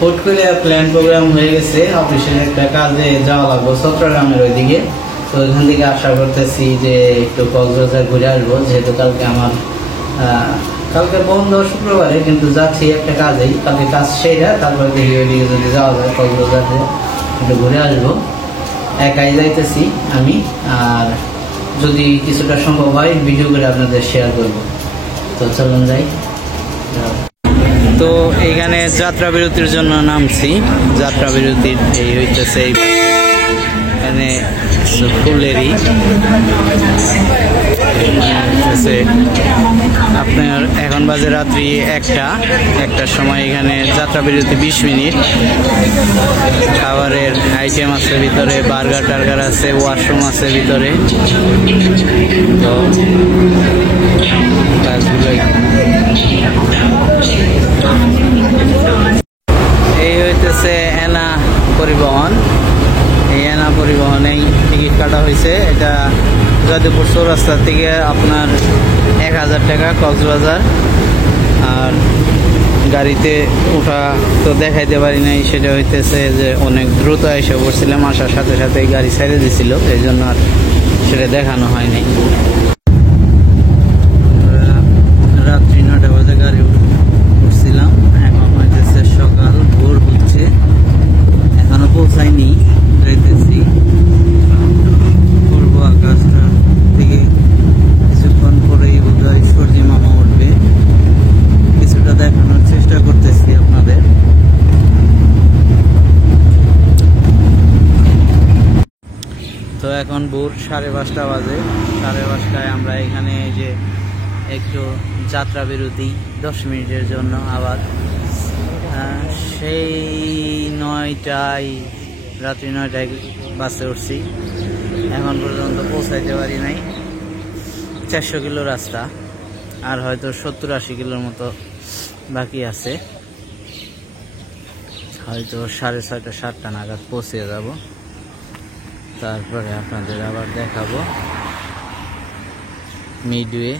হুট করে plan programme হয়ে গেছে, অফিসের একটা কাজে যাওয়া লাগবে চট্টগ্রামের ওইদিকে। তো ওইখান থেকে আশা করতেছি যে একটু কক্সবাজার ঘুরে আসবো, যেহেতু কালকে বন্ধ শুক্রবারে, কিন্তু যাচ্ছি একটা কাজেই। কালকে কাজ সেরা, তারপরে দেখি ওইদিকে যদি যাওয়া যায় কক্সবাজারে একটু ঘুরে আসবো। একাই যাইতেছি আমি, আর যদি কিছুটা সম্ভব হয় ভিডিও করে আপনাদের শেয়ার করবো। তো চলুন যাই। তো এইখানে যাত্রা বিরতির জন্য নামছি। যাত্রা বিরতির এই হইতেছে এখানে ফুলেরই আপনার এখন বাজে রাত্রি 1টার সময়। এখানে যাত্রা বিরতি 20 মিনিট। খাবারের আইটেম আছে ভিতরে, বার্গার টার্গার আছে, ওয়াশরুম আছে ভিতরে। তো কাজগুলোই এই হইতেছে এনা পরিবহন। এই এনা পরিবহনেই টিকিট কাটা হয়েছে। এটা যাদবপুর চৌরাস্তা থেকে আপনার 1000 টাকা কক্সবাজার। আর গাড়িতে ওঠা তো দেখাইতে পারি নাই, সেটা হইতেছে যে অনেক দ্রুত এসে পড়ছিলাম, আসার সাথে সাথে গাড়ি ছেড়ে দিছিল, এই জন্য আর সেটা দেখানো হয়নি। রাত্রি 9টা বাজে গাড়ি উঠছিলাম, এখন হইতেছে সকাল, ভোর হচ্ছে, এখনো পৌঁছায়নি। যাইতেছি পূর্ব আকাশটা থেকে কিছুক্ষণ পরেই বোধহয় সূর্যি মামা উঠবে। কিছুটা দেখানোর চেষ্টা করতেছি আপনাদের। তো এখন ভোর 5:30 বাজে। 5:30টায় আমরা এখানে যে একটু যাত্রা বিরতি 10 মিনিটের জন্য, আবার সেই 9টায়, রাত্রি 9টায় বাসে উঠছি। এখন পর্যন্ত পৌঁছাইতে পারি নাই। 400 কিলো রাস্তা, আর হয়তো 70-80 কিলোর মতো বাকি আছে। হয়তো 6:30 7টা নাগাদ পৌঁছে যাব। তারপরে আপনাদের আবার দেখাবো মিডওয়ে।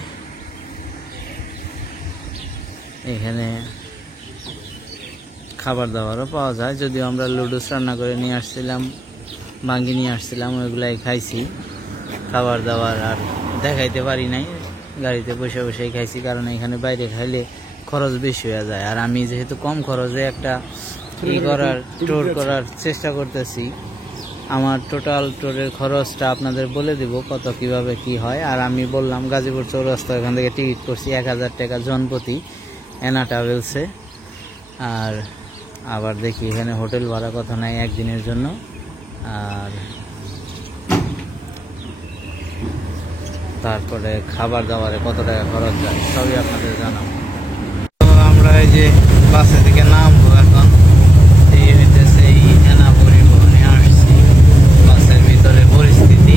এখানে খাবার দাবারও পাওয়া যায়, যদিও আমরা লুডুস রান্না করে নিয়ে আসছিলাম, ভাঙ্গি নিয়ে আসছিলাম, ওইগুলাই খাইছি। খাবার দাবার আর দেখাইতে পারি নাই, গাড়িতে বসে বসেই খাইছি, কারণ এখানে বাইরে খাইলে খরচ বেশি হয়ে যায়। আর আমি যেহেতু কম খরচে একটা ট্যুর করার চেষ্টা করতেছি, আমার টোটাল ট্যুরের খরচটা আপনাদের বলে দিব কত কিভাবে কি হয়। আর আমি বললাম গাজীপুর চৌরাস্তা, এখান থেকে টিকিট করছি 1000 টাকা জনপ্রতি এনা ট্রাভেলসে। আর আবার দেখি এখানে হোটেল ভাড়া কত নাই একদিনের জন্য, আর তারপরে খাবার দাবারে কত টাকা খরচ যায় সবই আপনাদের জানাবো। তো আমরা এই যে বাসে থেকে নামবো এখন। এই হইতেছে এই এনা পরিবহনে আসছি। বাসের ভিতরে পরিস্থিতি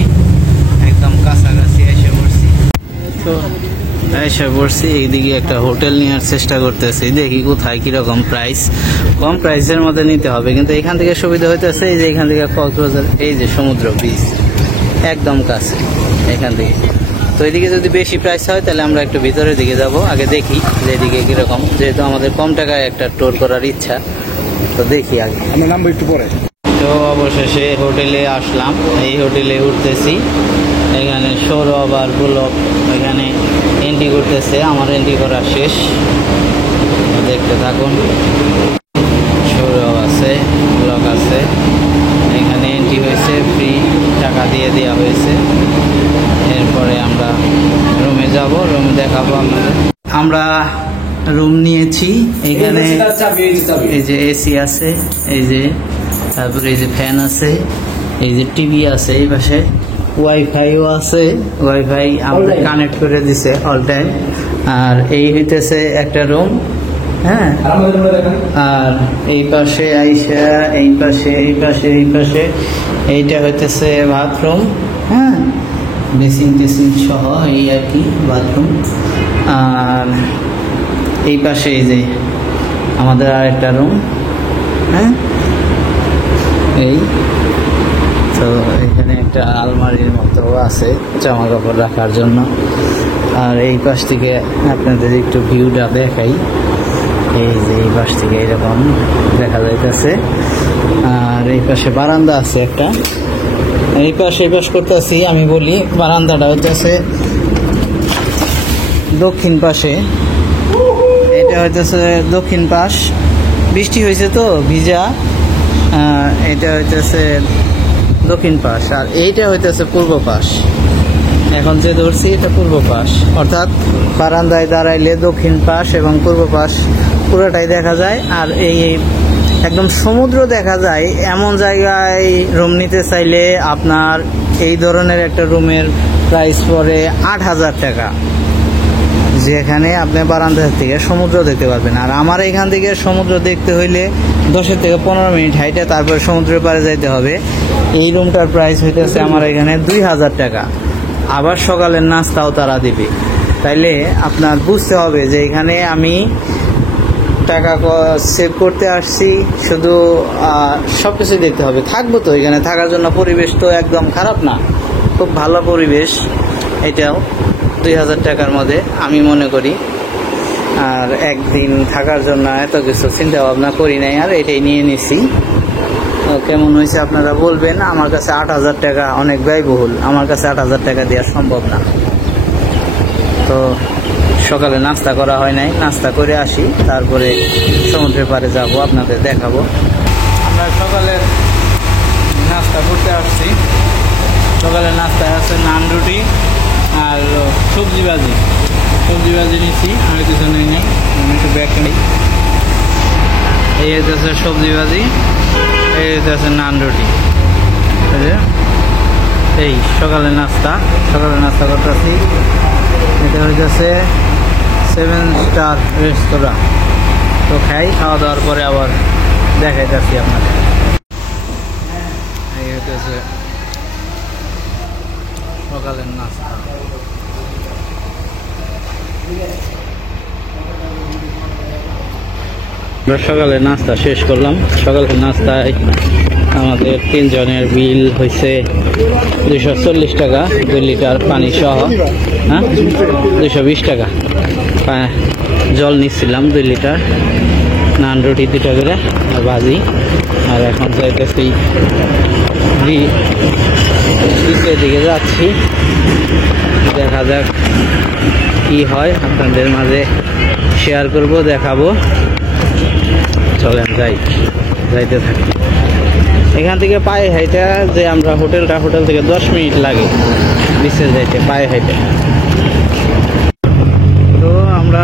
একদম কাছাকাছি এসে পড়ছি। এইদিকে একটা হোটেল নেওয়ার চেষ্টা করতেছি, দেখি কোথায় কিরকম প্রাইস। কম প্রাইসের মধ্যে নিতে হবে, কিন্তু এখান থেকে সুবিধা হইতেছে এই যে এখান থেকে কক্সবাজার, এই যে সমুদ্র বিচ একদম কাছে এখান থেকে। তো এদিকে যদি বেশি প্রাইস হয় তাহলে আমরা একটু ভিতরের দিকে যাব, আগে দেখি যে এদিকে কিরকম, যেহেতু আমাদের কম টাকায় একটা ট্যুর করার ইচ্ছা। তো দেখি আগে, আমি নামবো একটু পরে। তো অবশেষে হোটেলে আসলাম, এই হোটেলে উঠতেছি। এখানে সৌরভ আর গোলক এখানে এন্ট্রি করতেছে, আমার এন্ট্রি করা শেষ, দেখতে থাকুন। সৌরভ আছে, গোলক আছে, এখানে এন্ট্রি হয়েছে, ফ্রি টাকা দিয়ে দেওয়া হয়েছে। এরপরে আমরা রুমে যাব, রুমে দেখাবো আপনাদের। আমরা রুম নিয়েছি, এখানে এই যে এসি আছে, এই যে তারপরে এই যে ফ্যান আছে, এই যে টিভি আছে, এই পাশে ওয়াইফাইও আছে, ওয়াইফাই আমাদের কানেক্ট করে দিছে অল টাইম। আর এই হইতেছে একটা রুম, হ্যাঁ। আর এই পাশে আইসা, এই পাশে এইটা হইতেছে বাথরুম, হ্যাঁ, বেসিন টেসিন সহ এই আর কি বাথরুম। আর এই পাশে এই যে আমাদের আর একটা রুম, হ্যাঁ। এই তো এখানে একটা আলমারির মতো আছে জামা কাপড় রাখার জন্য। আর এই পাশ থেকে আপনাদের একটু ভিউটা দেখাই, এই যে এই পাশ থেকে এরকম দেখা যাইতেছে। আর এই পাশে বারান্দা আছে একটা, এই পাশ করতেছি। আমি বলি বারান্দাটা হইতেছে দক্ষিণ পাশে, এটা হইতেছে দক্ষিণ পাশ। বৃষ্টি হয়েছে তো ভিজা, এটা হইতেছে দক্ষিণ পাশ, আর এইটা হইতেছে পূর্ব পাশ। এখন যে ধরছি এটা পূর্ব পাশ, অর্থাৎ বারান্দায় দাঁড়াইলে দক্ষিণ পাশ এবং পূর্ব পাশ পুরোটাই দেখা যায়। আর এই একদম সমুদ্র দেখা যায় এমন জায়গায় রুম নিতে চাইলে আপনার এই ধরনের একটা রুমের প্রাইস পড়ে 8,000 টাকা, যেখানে আপনি বারান্দা থেকে সমুদ্র দেখতে পারবেন। আর আমার এখান থেকে সমুদ্র দেখতে হইলে 10 থেকে 15 মিনিট হাইটে তারপর সমুদ্রের পাড়ে যাইতে হবে। এই রুমটার প্রাইস হইতেছে আমার এখানে 2,000 টাকা। আবার সকালের নাস্তাও তারা দিবে। তাইলে আপনার বুঝতে হবে যে এখানে আমি টাকা সেভ করতে আসছি, শুধু সব কিছু দেখতে হবে। থাকবো তো এখানে, থাকার জন্য পরিবেশ তো একদম খারাপ না, খুব ভালো পরিবেশ। এটাও 2,000 টাকার মধ্যে আমি মনে করি। আর একদিন থাকার জন্য এত কিছু চিন্তা ভাবনা করি নাই, আর এটাই নিয়ে নিছি। কেমন হয়েছে আপনারা বলবেন। আমার কাছে 8,000 টাকা অনেক ব্যয়বহুল, আমার কাছে 8,000 টাকা দেওয়া সম্ভব না। তো সকালে নাস্তা করা হয় নাই, নাস্তা করে আসি, তারপরে সমুদ্রের পাড়ে যাব, আপনাদের দেখাবো। আমরা সকালে নাস্তা করতে আসছি। সকালের নাস্তায় আছে নান রুটি আর সবজি ভাজি নিচ্ছি, আর কিছু নেই নাই, আমি একটু ব্যাগ নিই। এই হইতেছে সবজি ভাজি, এই হইতেছে নান রুটি। এই সকালের নাস্তা করতেছি। এটা হইতেছে 7 স্টার রেস্তোরাঁ। তো খাওয়া দাওয়ার পরে আবার দেখাইতেছি আপনাদের। এই হইতেছে সকালের নাস্তা। সকালের নাস্তা শেষ করলাম। সকালের নাস্তায় আমাদের 3 জনের বিল হয়েছে 240 টাকা, 2 লিটার পানি সহ। হ্যাঁ, 220 টাকা। জল নিচ্ছিলাম 2 লিটার, নান রুটি 2টা করে আর ভাজি। আর এখন যাইতেছি বিচের দিকে যাচ্ছি, দেখা যাক কি হয়, আপনাদের মাঝে শেয়ার করব, দেখাবো। চলেন যাইতে থাকি। এখান থেকে পায়ে হাইটা যে আমরা হোটেল থেকে 10 মিনিট লাগে বিচে যাইতে, পায়ে হাইটে। তো আমরা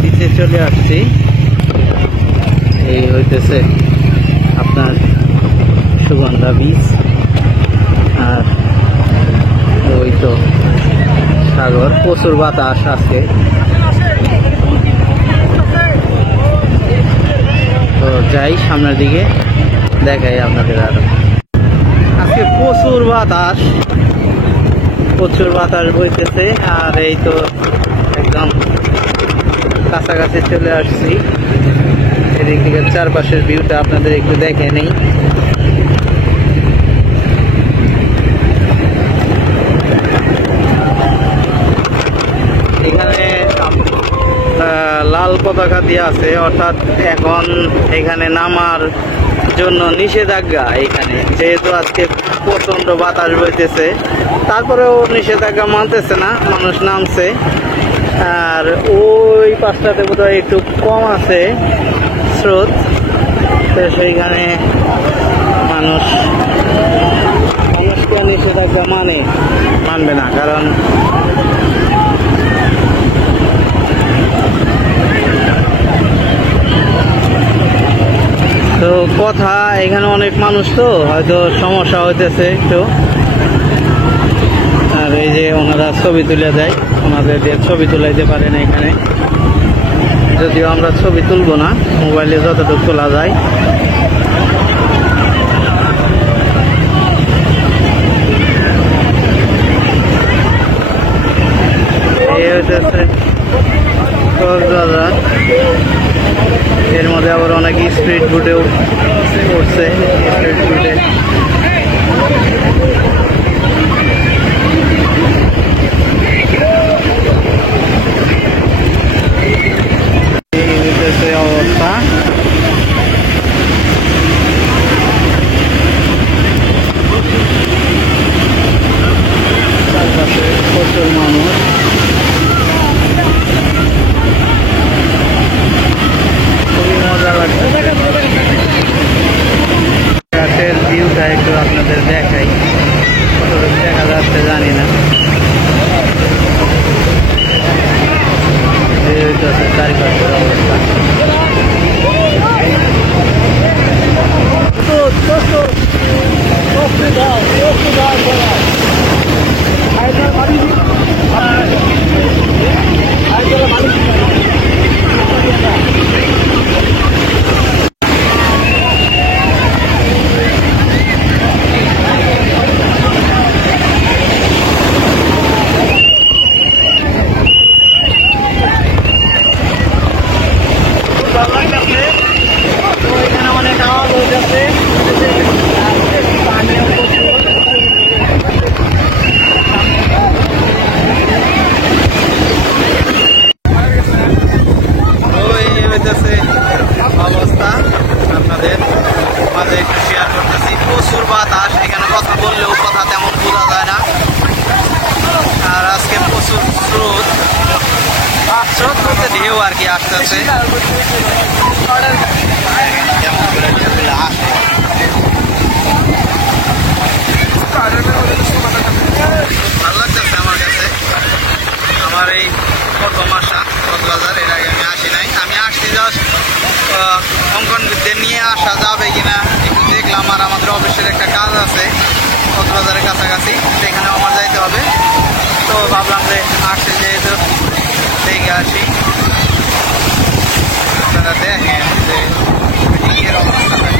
বিচে চলে আসছি। এই হইতেছে আপনার সুগন্ধা বিচ, আর ওই তো সাগর, প্রচুর বাতাস আছে। তো যাই সামনের দিকে, দেখাই আপনাদের। আর আজকে প্রচুর বাতাস বইতেছে। আর এই তো একদম কাছাকাছি চলে আসছি। এদিক থেকে চারপাশের ভিউটা আপনাদের একটু দেখে নেই। এখানে লাল পতাকা দিয়ে আছে, অর্থাৎ এখন এখানে নামার জন্য নিষেধাজ্ঞা। এখানে যেহেতু আজকে প্রচন্ড বাতাস বইতেছে, তারপরেও নিষেধাজ্ঞা মানতেছে না, মানুষ নামছে। আর ওই পাশটাতে বোধহয় একটু কম আছে স্রোত, তো সেইখানে মানুষকে নিষেধাজ্ঞা মানবে না, কারণ তো কথা এখানে অনেক মানুষ, তো হয়তো সমস্যা হইতেছে একটু। আর এই যে ওনারা ছবি তুলে দেয়, ওনাদের দিয়ে ছবি তুলাইতে পারে না এখানে, যদিও আমরা ছবি তুলবো না, মোবাইলে যতটুকু তোলা যায়। এই হইতেছে কক্সবাজার। এর মধ্যে আবার অনেক স্পিড বোটেও উঠছে, স্পিড বোটে। করতেছে, কেমন করে ঢেউগুলো আসে। ভালো লাগতেছে আমার কাছে। আমার এই প্রথম আসা কক্সবাজার, এর আগে আমি আসি নাই। আমি আসছি জাস্ট অঙ্কনবিদদের নিয়ে আসা যাবে কিনা একটু দেখলাম। আর আমাদের অফিসের একটা কাজ আছে কক্সবাজারের কাছাকাছি, সেখানে আমার যাইতে হবে। তো ভাবলাম যে আসছে যেহেতু দেখে আসি। আপনারা দেখেন যে এর অবস্থাটা।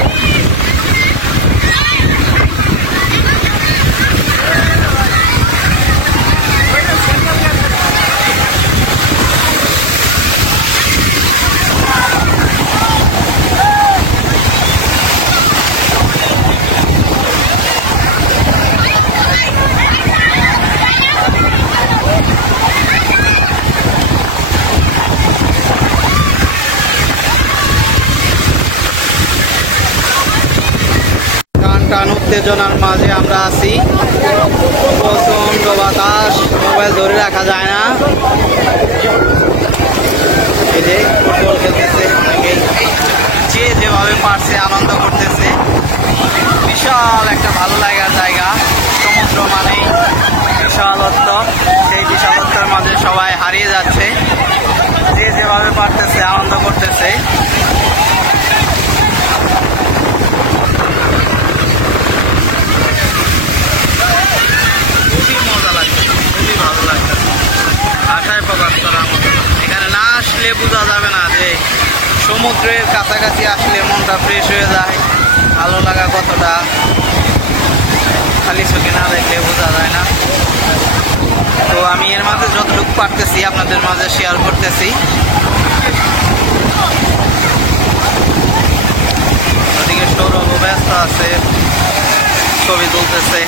উত্তেজনার মাঝে আমরা আছি, প্রচন্ড বাতাস, মোবাইল ধরে রাখা যায় না। এই যে ফুটবল খেলতেছে অনেকেই, যে যেভাবে পারছে আনন্দ করতেছে। বিশাল একটা ভালো লাগার জায়গা, সমুদ্র মানেই বিশালত্ব। সেই বিশালত্বের মাঝে সবাই হারিয়ে যাচ্ছে, যে যেভাবে পারতেছে আনন্দ করতেছে। আশায় প্রকাশ করার মতো। এখানে না আসলে বোঝা যাবে না যে সমুদ্রের কাছাকাছি আসলে মনটা ফ্রেশ হয়ে যায়, ভালো লাগা কতটা, খালি চোখে না দেখলে বোঝা যায় না। তো আমি এর মাঝে যতটুকু পারতেছি আপনাদের মাঝে শেয়ার করতেছি। ওদিকে সৌরভ ব্যস্ত আছে, ছবি তুলতেছে।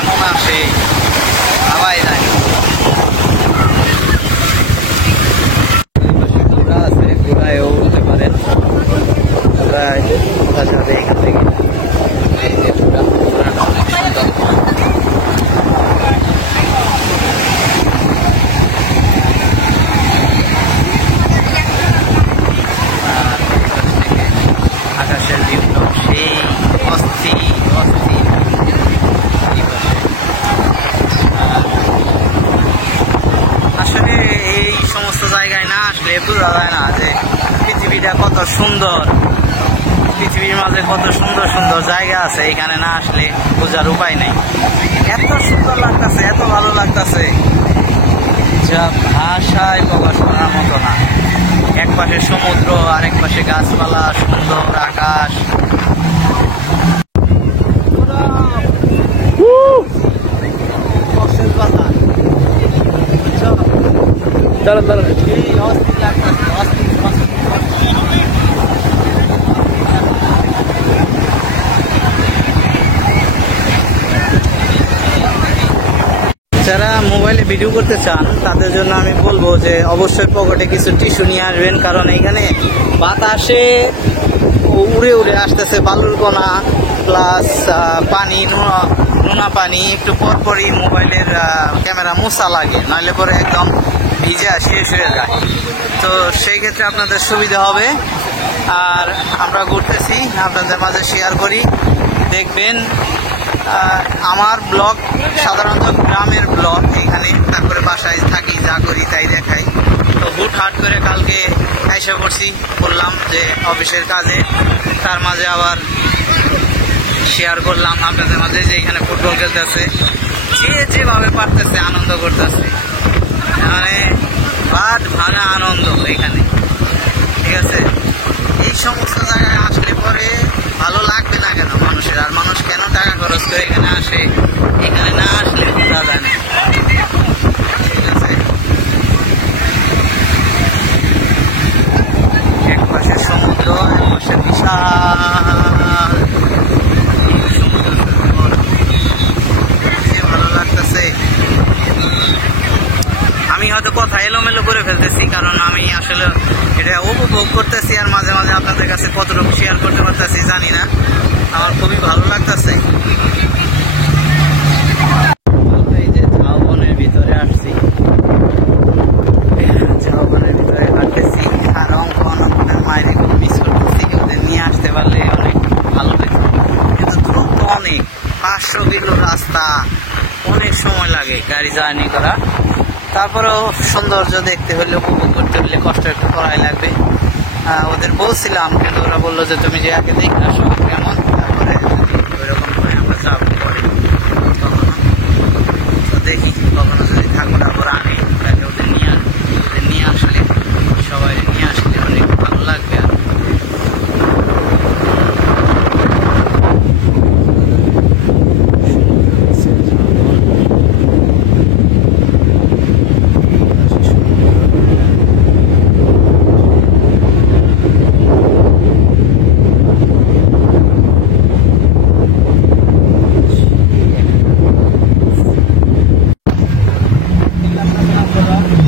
এমন আসে হাওয়াই যায়। ঘোড়া আছে, ঘোড়ায়ও উঠতে পারেন। ঘোড়ায় উঠা যাবে এখান থেকে। ঘোড়াটা অনেক সুন্দর। আকাশের ভিউটা সেই অস্থির অস্থির। আসলে এই সমস্ত জায়গায় না আসলে বোঝা যায় না যে পৃথিবীটা কত সুন্দর, পৃথিবীর মাঝে কত সুন্দর সুন্দর জায়গা আছে। এখানে না আসলে বোঝার উপায় নেই। এত সুন্দর লাগতেছে, এত ভালো লাগতেছে, যা ভাষায় প্রকাশ করার মতো না। এক পাশে সমুদ্র, আরেক পাশে গাছপালা, সুন্দর আকাশ। যারা মোবাইলে ভিডিও করতে চান তাদের জন্য আমি বলবো যে অবশ্যই পকেটে কিছু টিস্যু নিয়ে আসবেন, কারণ এখানে বাতাসে উড়ে উড়ে আসতেছে বালুর কণা প্লাস পানি, নোনা পানি। একটু পরপরই মোবাইলের ক্যামেরা মোছা লাগে, নাহলে পরে একদম ভিজা শেষ হয়ে যায়। তো সেই ক্ষেত্রে আপনাদের সুবিধা হবে। আর আমরা ঘুরতেছি, আপনাদের মাঝে শেয়ার করি, দেখবেন। আমার ব্লগ সাধারণত গ্রামের ব্লগ, এখানে তারপরে বাসায় থাকি, যা করি তাই দেখাই। তো হুটহাট করে কালকে এসে পড়ছি, বললাম যে অফিসের কাজে, তার মাঝে আবার শেয়ার করলাম আপনাদের মাঝে যে এখানে ফুটবল খেলতেছে, যে যেভাবে পারতেছে আনন্দ করতেছে। মানে বাট ভাঙা আনন্দ এখানে, ঠিক আছে। এই সমস্ত জায়গায় আসলে পরে ভালো লাগবে না কেন মানুষের? আর মানুষ কেন টাকা খরচ করে এখানে আসে? এখানে না আসলে বোঝা যায় না, ঠিক আছে। এক পাশে সমুদ্র, এক পাশে বিশাল সমুদ্র, ভালো লাগতেছে। আমি হয়তো কথা এলোমেলো করে ফেলতেছি, কারণ আমি আসলে এটা উপভোগ করতেছি আর মাঝে মাঝে আপনাদের কাছে কতটুকু শেয়ার করতে পারতেছি 100 কিলো রাস্তা, অনেক সময় লাগে গাড়ি জার্নি করা। তারপরেও সৌন্দর্য দেখতে হলে, উপভোগ করতে হলে কষ্ট একটু করাই লাগবে। ওদের বলছিলাম, কিন্তু ওরা বললো যে তুমি যে আগে দেখে আসো কেমন, তারপরে ওইরকম করে আমরা যাবো পরে কখনো। তো দেখি কখনো যদি ঠাকুর ঠাকুর আনে তাহলে ওদের নিয়ে আসলে, সবাই নিয়ে আসলে অনেক ভালো লাগবে। আর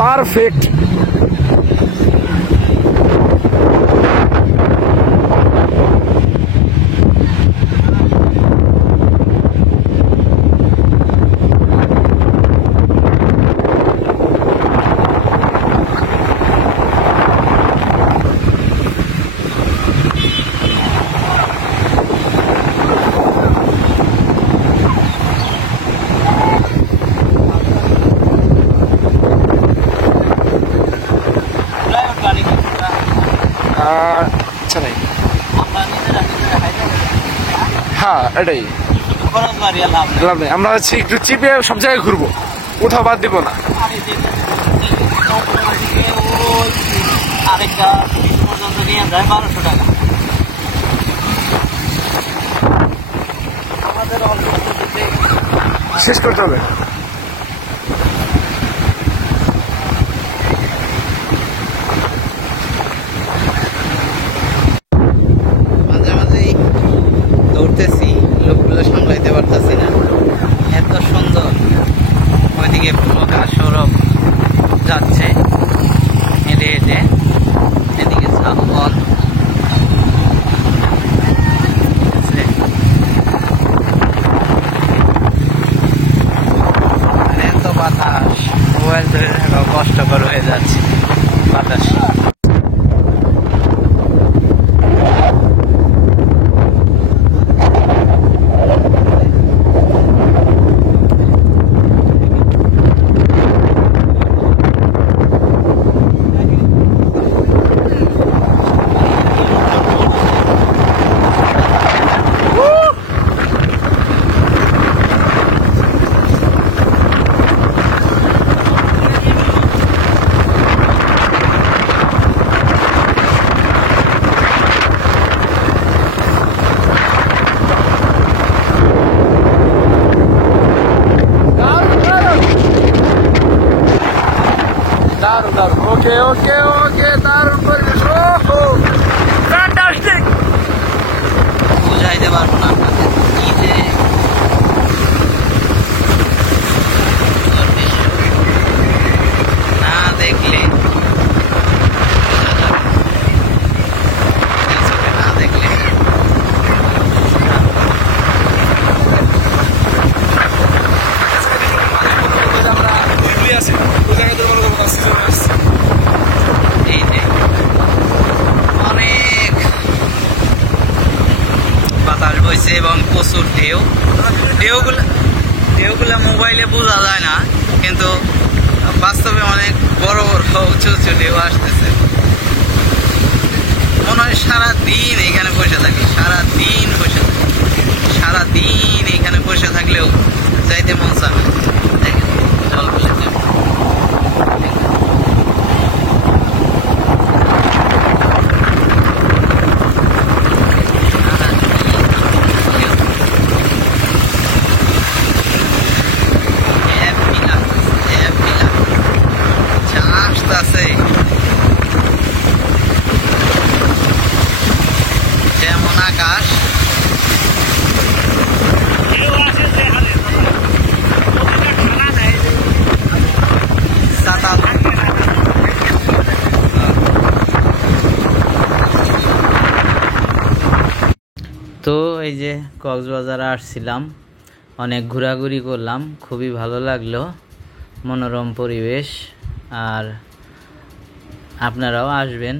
পারফেক্ট। আচ্ছা নাই, হ্যাঁ এটাই লাভ নেই। আমরা হচ্ছে একটু চিপে সব জায়গায় ঘুরবো, কোথাও বাদ দিব না। আরেকটা পর্যন্ত নিয়ে যায় 1200 টাকা। আমাদের অল্প শেষ করতে হবে। মাঝে মাঝেই দৌড়তেছি, লোকগুলো সামলাইতে পারতেছি না, এত সুন্দর। ওইদিকে প্রকাশ সৌরভ যাচ্ছে হেঁটে হেঁটে, এদিকে ঝালবন। এত বাতাস, মোবাইল ধরে থাকা কষ্টকর হয়ে যাচ্ছে বাতাস। ওকে ওকে ওকে, দারুণ পরিবেশ। ফ্যান্টাস্টিক। বুঝাইতে পারবো না আপনাদের কি যে না দেখলে, না দেখলে এই যে অনেক বাতাস বইছে এবং প্রচুর ঢেউগুলা মোবাইলে বোঝা যায় না, কিন্তু বাস্তবে অনেক বড় বড় উঁচু উঁচু ঢেউ আসতেছে। মনে হয় সারাদিন এখানে বসে থাকি, সারাদিন এখানে বসে থাকলেও যাইতে মন চায় না। দেখেন জলগুলো যেমন আকাশ তো এই যে কক্সবাজার আসছিলাম, অনেক ঘোরাঘুরি করলাম, খুবই ভালো লাগলো, মনোরম পরিবেশ। আর আপনারাও আসবেন,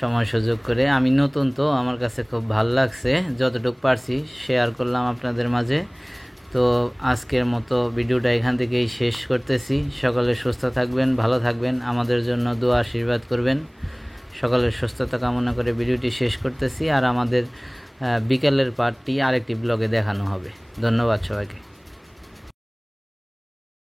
সময় সুযোগ করে। আমি নতুন তো, আমার কাছে খুব ভালো লাগছে, যতটুকু পারছি শেয়ার করলাম আপনাদের মাঝে। তো আজকের মতো ভিডিওটা এখান থেকেই শেষ করতেছি। সকলে সুস্থ থাকবেন, ভালো থাকবেন, আমাদের জন্য দোয়া আশীর্বাদ করবেন। সকলের সুস্থতা কামনা করে ভিডিওটি শেষ করতেছি। আর আমাদের বিকেলের পার্টটি আরেকটি ব্লগে দেখানো হবে। ধন্যবাদ সবাইকে।